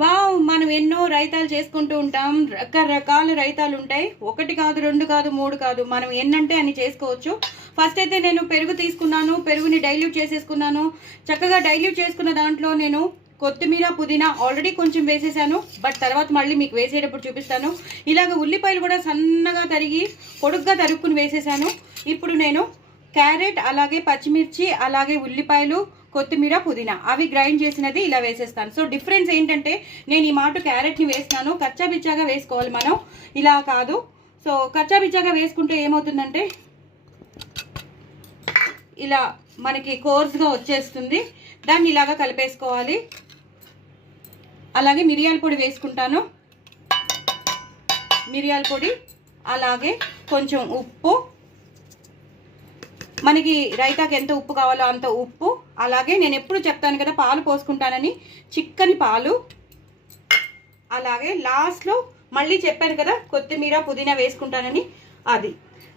Wow! మనం ఎన్నో రైతాలు చేసుకుంటూ ఉంటాం. రకరకాల రైతాలు ఉంటాయి. ఒకటి కాదు, 2 కాదు, 3 కాదు. మనం ఎన్నంటే అన్ని చేసుకోవచ్చు. ఫస్ట్ అయితే నేను పెరుగు తీసుకున్నాను. పెరుగుని డైల్యూట్ చేసేసుకున్నాను. చక్కగా డైల్యూట్ చేసుకున్న దాంట్లో నేను కొత్తిమీర, పుదీనా ఆల్రెడీ కొంచెం వేసేసాను. బట్ తర్వాత మళ్ళీ మీకు వేసేటప్పుడు చూపిస్తాను. ఇలాగ ఉల్లిపాయలు కూడా సన్నగా తరిగి పొడుగ్గా తరుక్కుని వేసేసాను. ఇప్పుడు నేను క్యారెట్, అలాగే పచ్చిమిర్చి, అలాగే ఉల్లిపాయలు, కొత్తిమీర, పుదీనా అవి గ్రైండ్ చేసినది ఇలా వేసేస్తాను. సో డిఫరెన్స్ ఏంటంటే నేను ఈ మాట క్యారెట్ని వేస్తాను. కచ్చాబిచ్చాగా వేసుకోవాలి మనం, ఇలా కాదు. సో కచ్చాబిచ్చాగా వేసుకుంటే ఏమవుతుందంటే ఇలా మనకి కోర్స్గా వచ్చేస్తుంది. దాన్ని ఇలాగా కలిపేసుకోవాలి. అలాగే మిరియాల పొడి వేసుకుంటాను. మిరియాల పొడి, అలాగే కొంచెం ఉప్పు, మనకి రైతాకి ఎంత ఉప్పు కావాలో అంత ఉప్పు, అలాగే నేను ఎప్పుడు చెప్తాను కదా పాలు పోసుకుంటానని, చిక్కని పాలు, అలాగే లాస్ట్లో మళ్ళీ చెప్పాను కదా కొత్తిమీర, పుదీనా వేసుకుంటానని, అది.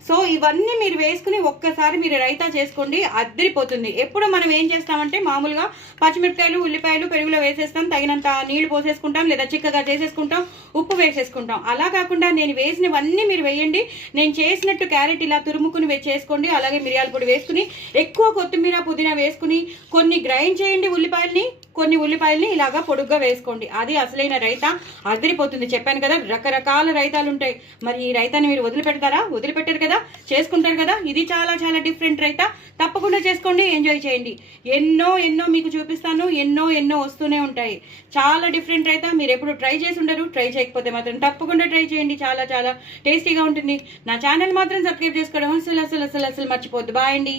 సో ఇవన్నీ మీరు వేసుకుని ఒక్కసారి మీరు రైతా చేసుకోండి, అద్దరిపోతుంది. ఎప్పుడు మనం ఏం చేస్తామంటే మామూలుగా పచ్చిమిరపకాయలు, ఉల్లిపాయలు పెరుగులో వేసేస్తాం, తగినంత నీళ్లు పోసేసుకుంటాం, లేదా చిక్కగా చేసేసుకుంటాం, ఉప్పు వేసేసుకుంటాం. అలా కాకుండా నేను వేసినవన్నీ మీరు వేయండి. నేను చేసినట్టు క్యారెట్ ఇలా తురుముకుని చేసుకోండి. అలాగే మిరియాల పొడి వేసుకుని, ఎక్కువ కొత్తిమీర, పుదీనా వేసుకుని, కొన్ని గ్రైండ్ చేయండి ఉల్లిపాయల్ని, కొన్ని ఉల్లిపాయల్ని ఇలాగా పొడుగ్గా వేసుకోండి. అది అసలైన రైతా, అదిరిపోతుంది. చెప్పాను కదా రకరకాల రైతాలు ఉంటాయి. మరి ఈ రైతాని మీరు వదిలిపెడతారా? వదిలిపెట్టారు కదా, చేసుకుంటారు కదా. ఇది చాలా చాలా డిఫరెంట్ రైతా. తప్పకుండా చేసుకోండి, ఎంజాయ్ చేయండి. ఎన్నో ఎన్నో మీకు చూపిస్తాను, ఎన్నో ఎన్నో వస్తూనే ఉంటాయి. చాలా డిఫరెంట్ రైతా. మీరు ఎప్పుడు ట్రై చేసి ఉండరు. ట్రై చేయకపోతే మాత్రం తప్పకుండా ట్రై చేయండి. చాలా చాలా టేస్టీగా ఉంటుంది. నా ఛానల్ మాత్రం సబ్స్క్రైబ్ చేసుకోవడం అసలు అసలు అసలు అసలు మర్చిపోద్దు. బాయ్ అండి.